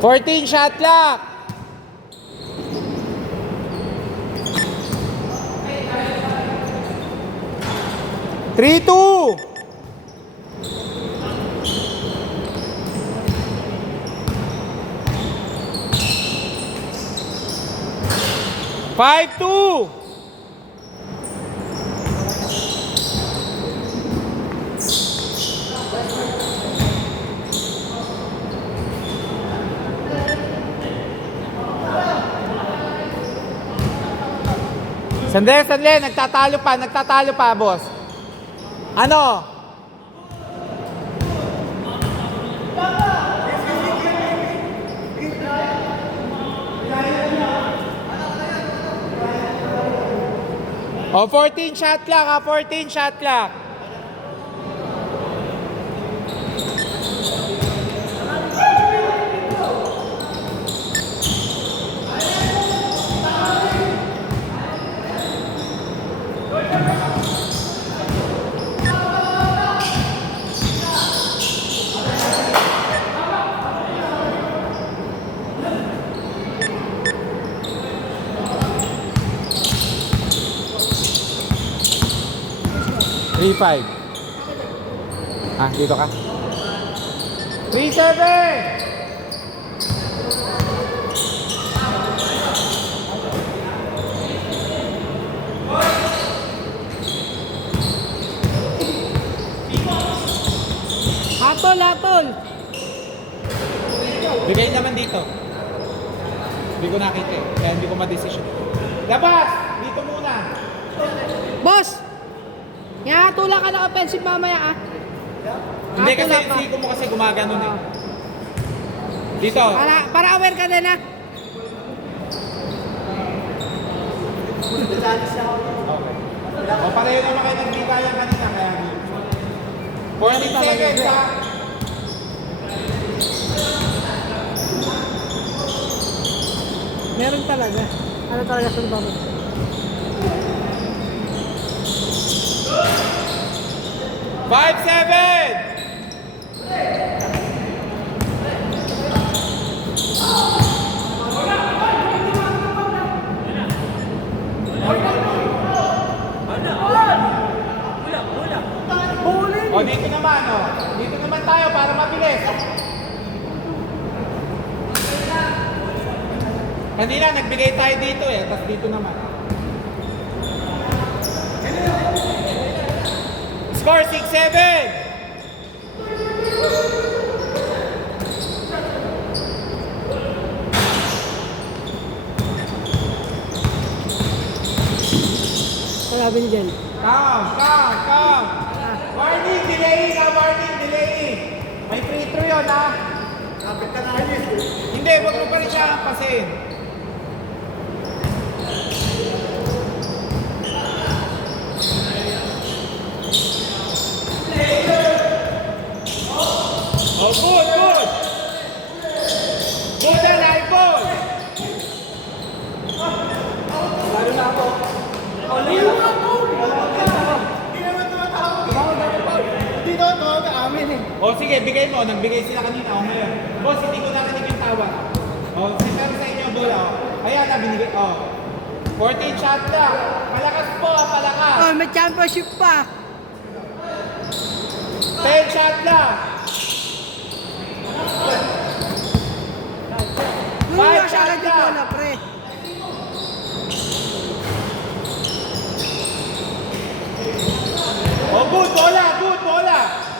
14 shot clock. Three, two. Five, two. Sandali, nagtatalo pa, boss. Ano? O, 14 shot clock, 14 shot clock. Three, five. Ah, dito ka. 3-7. Hatol. Bigay naman dito. Hindi ko nakita eh. Kaya hindi ko ma-decision. Labas! Dito muna. Boss! Tula ka ng offensive mamaya ah. Hindi kasi Tula pa. siko mo kasi gumaganon eh. Dito. Para aware ka din ah. Okay. O pareho naman kayo nagbigayan kanina kaya 40 seconds ha. Meron talaga. Ano talaga sa babo? 5-7. O dito naman o. Dito naman tayo para mabilis. Kanina nagbigay tayo dito eh. Tapos dito naman. Score 6-7. Sabi niyo dyan. Count. Warning, delaying. May free throw yun ha. Kapit ka na yun. Hindi, wag mo pa rin siya hampasin. Oh, good. Good na, live ball. Lalo na ako. O sige, bigay mo. Nagbigay sila kanina. O ngayon. Boss, hindi ko narinig yung tawag. O, pero sa inyo, bola. Ayan na, binigay. O. 14 shot na. Palakas po, palakas. Oh, may championship pa. 10 shot na. Doon Five na siya shot agad yung na. bola, pre. O, good.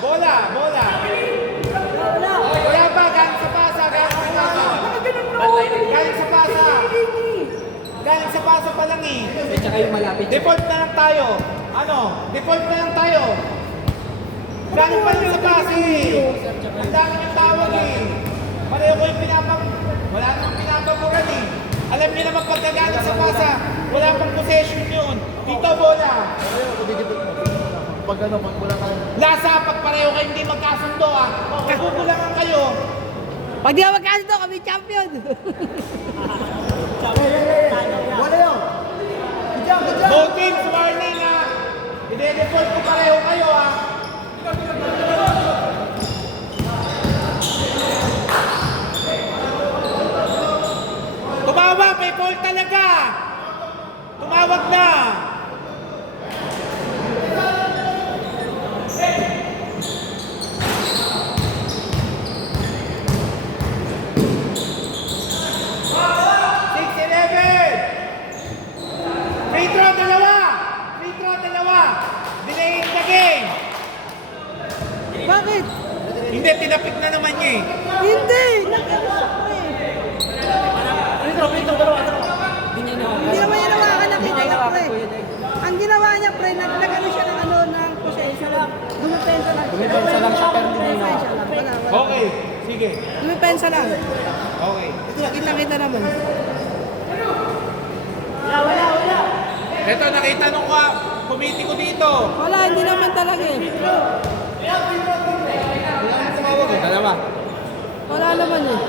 Bola. Wala pa, galing sa pasa. Galing sa pasa pa lang eh. Tsaka yung malapit. Default na lang tayo. Galing pa rin sa pasa eh. Ang dami ng tawag eh. Pareho ko yung wala namang pinapaguran eh. Alam niyo naman pagka galing sa pasa, wala pang possession yun. Dito bola. Pag wala kayo. Lasa, pag pareho kayo hindi magkasundo ah. Magugulangan kayo. Pag di ka magkasundo, kami champion. Wala yun. Both teams warning ah. I-default ko pareho kayo ah. Tumawag na! Free throw, dalawa! Free throw, dalawa! Delaying the game! Bakit? Hindi, tinapik na naman niya eh. Hindi! Nag-usap ko eh. Hindi naman yan nawakan na kita niya, pre. Ang ginawa niya, pre, nagano siya ng ano, ng possession. Dumipensa lang. Dumipensa lang siya, pero hindi na. Dumipensa lang. Wala. Okay, sige. Dumipensa lang. Okay. Kita naman. Ito, nakita nung committee ko dito. Wala, hindi naman talaga eh. Tumawag eh. Dalawa. Wala naman eh.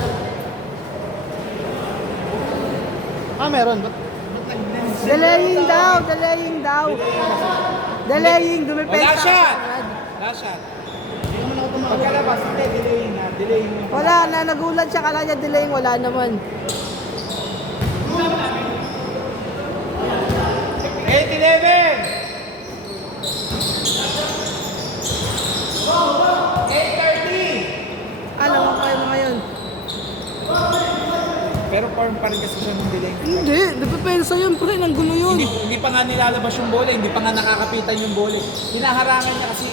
Meron. Delaying daw. Delaying, Wala dumipensa. shot! Wala shot. Pagkalabas, hindi, delaying na. Delaying na. Wala na, nagulat siya kala niya delaying, wala naman. 8-11! 8-13! Alam mo kayo mga yun. Pero form pa rin kasi siya ng delay. Hindi, dumipensa yun, pre, nang gulo yun. Hindi pa nga nilalabas yung bola, hindi pa nga nakakapitan yung bola. Hinaharangan niya kasi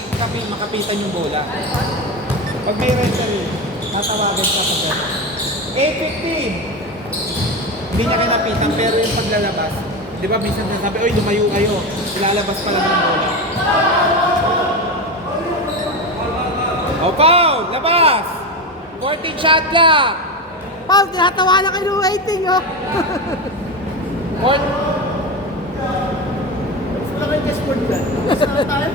makapitan yung bola. Pag may referee, tatawagan siya sa bola. 8-15! Hindi niya kinapitan, pero yung paglalabas, di ba minsan sabi, oy, lumayo kayo. Ilalabas pa lang yung bola. O, foul! Labas! 14 shot clock! Paul, tinatawa na kayo waiting, oh. Wala kayo chessboard dyan. Saan tayo?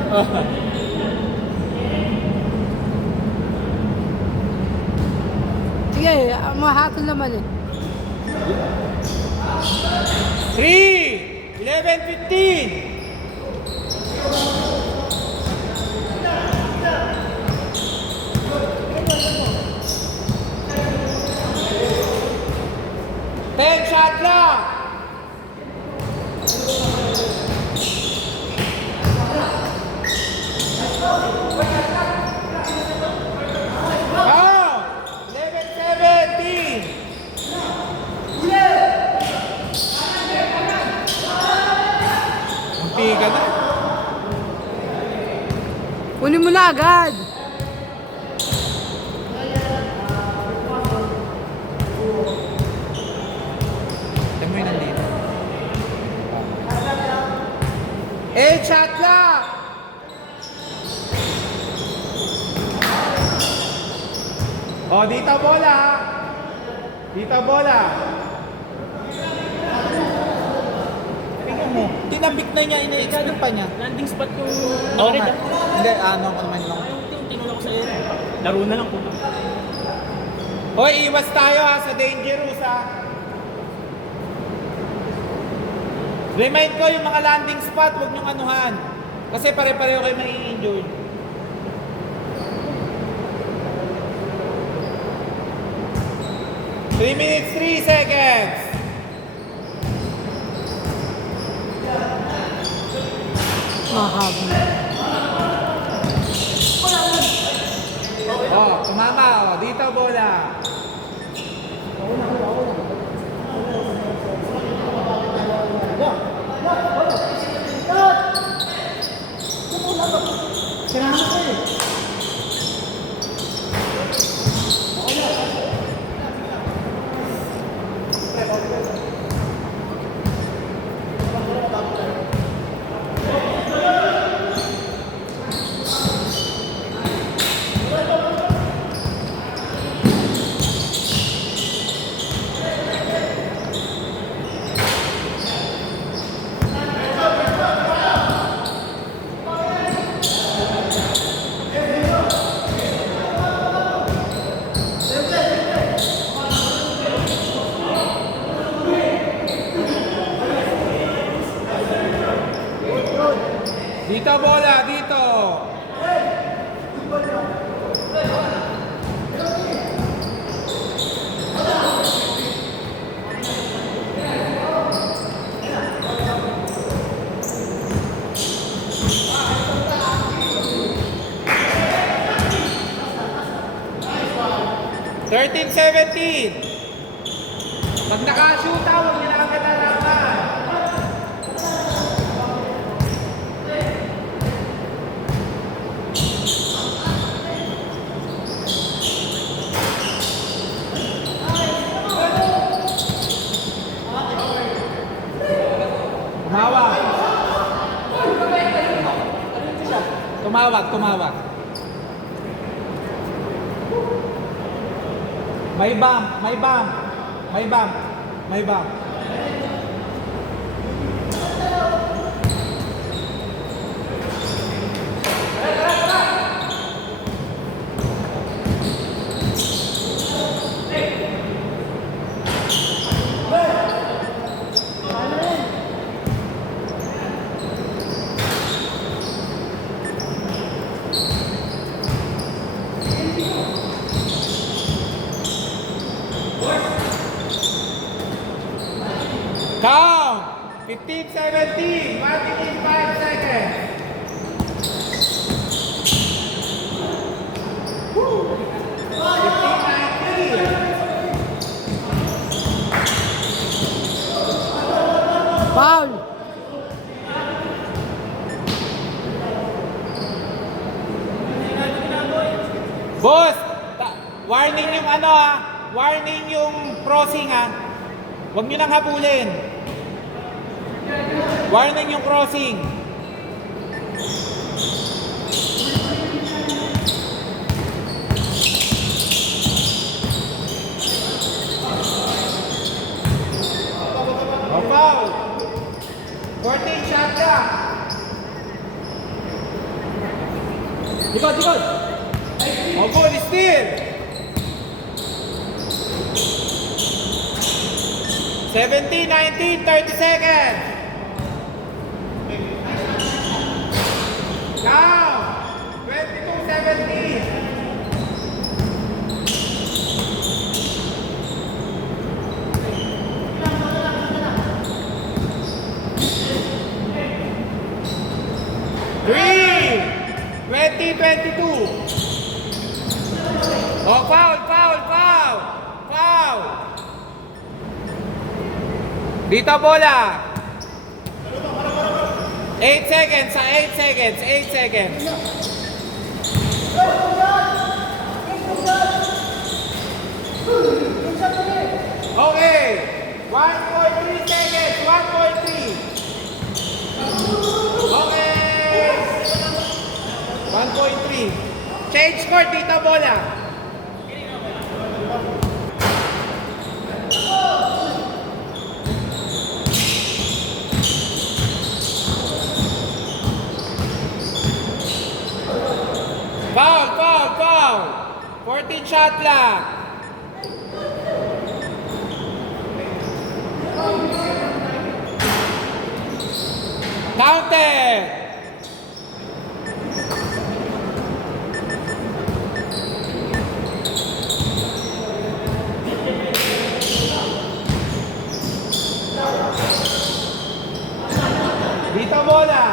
Sige, mahatol naman eh. 3! 11-15! Ten shot clock! Foul! 11-17! Munti ka na. Kunin mo na agad. Alam mo yun nandito. 8 shot clock! Oh, dito bola. Dito bola. Tingnan mo. Tinabik na niya, ina-expect pa niya. Landing spot yung Oo red. nga. Hindi, ano ko naman lang. Yung tinulak ko sa iyo. Laro na lang po. Hoy, iwas tayo ha sa dangerous ha. Remind ko yung mga landing spot, huwag niyong anuhan. Kasi pare-pareho kayo mai-injure. Three minutes, 3 seconds. Mahaba. Oh, tumama oh. Dito bola. Dito bola, dito. 13-17. Pag nakashoota, huwag niyo na agad lalaban. Tumawag. May bump. Count! 15-17. Marking in 5 seconds. Woo! 15-19. Foul! Boss! Warning yung ano ha. Warning yung crossing ha. Huwag nyo nang habulin. Warning yung crossing. O foul. 14 shot ka. Likod. O good, steal. 17-19, 30 seconds. Count. 22-17. Three. 20-22. Oh, foul. Dito bola. 8 seconds. 8 seconds. Okay. 1.3 seconds. 1.3. Okay. 1.3. Change court. Dito bola. Foul. 14 shot lang. Counted. Dito bola.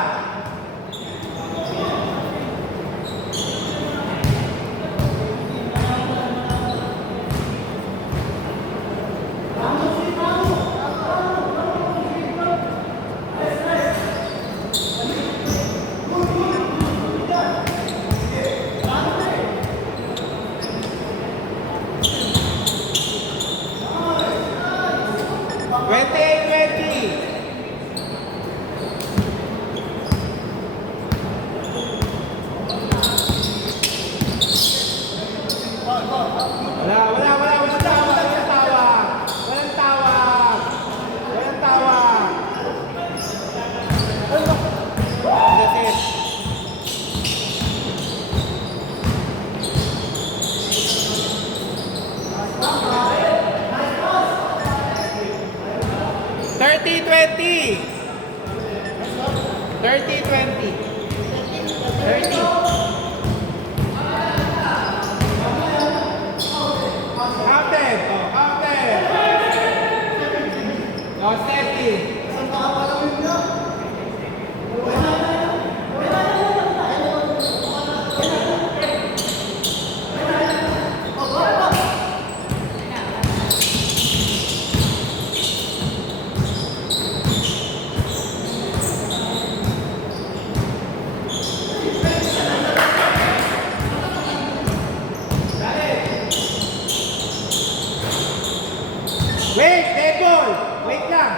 Wait, dead ball. Wait lang.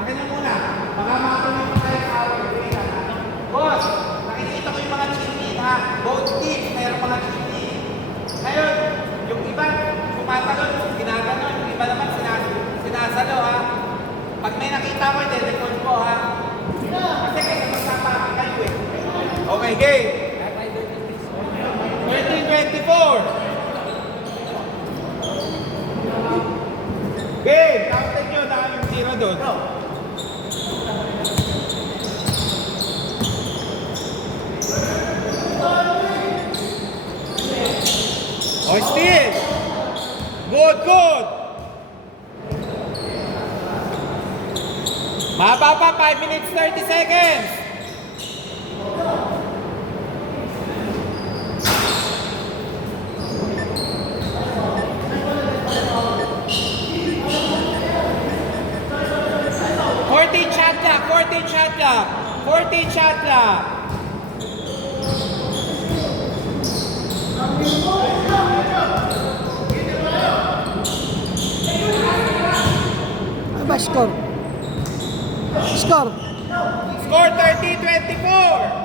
Akin na muna. Baka makatuloy pa tayo sa away. Wait lang. Boss, nakikita ko yung mga chinit ha. Both teams, mayroong mga chinit. Ngayon, yung iba, kumatalon, ginaganon. Yung iba naman, sinasalo ha. Pag may nakita ko, i-record ko ha. Kasi kayo magsasabi kayo eh. Okay, game. 13-24. Game! Counted nyo na yung zero doon. Oh, still! Good! Mahaba pa, 5 minutes 30 seconds! Fourteen shot clock. Ano ba score? Score. Score 30-24.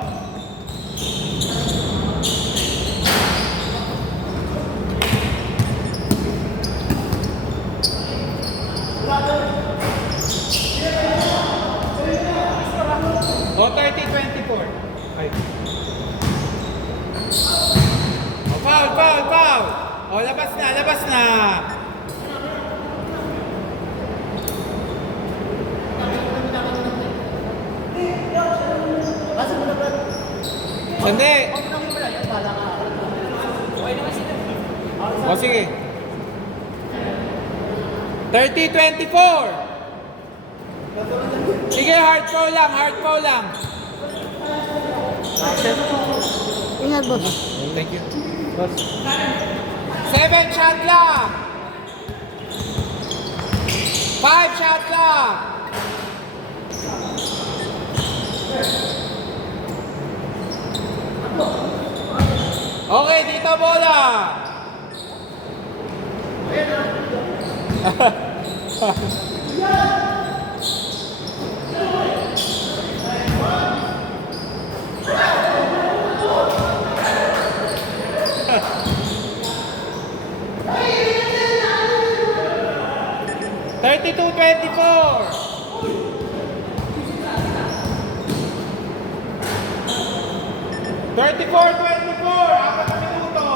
O, 30-24. O, foul. O, labas na. Sandi. O, sige. 30-24. Sige, hard foul lang. Ingat, boss. Thank you. 7 shot clock. 5 shot clock. Okay, dito bola. Thirty-two, 24. 34-24. 4 na minuto.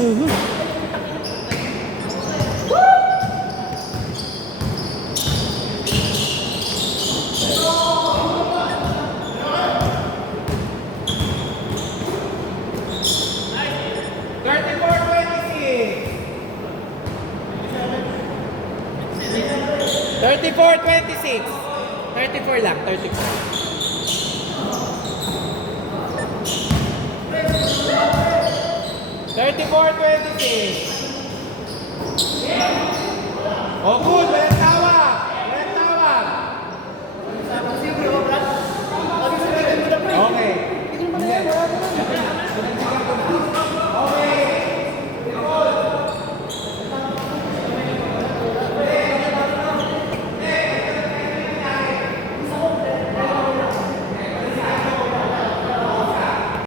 Mhm. 34-26. 34 lang, 34. Oh, good.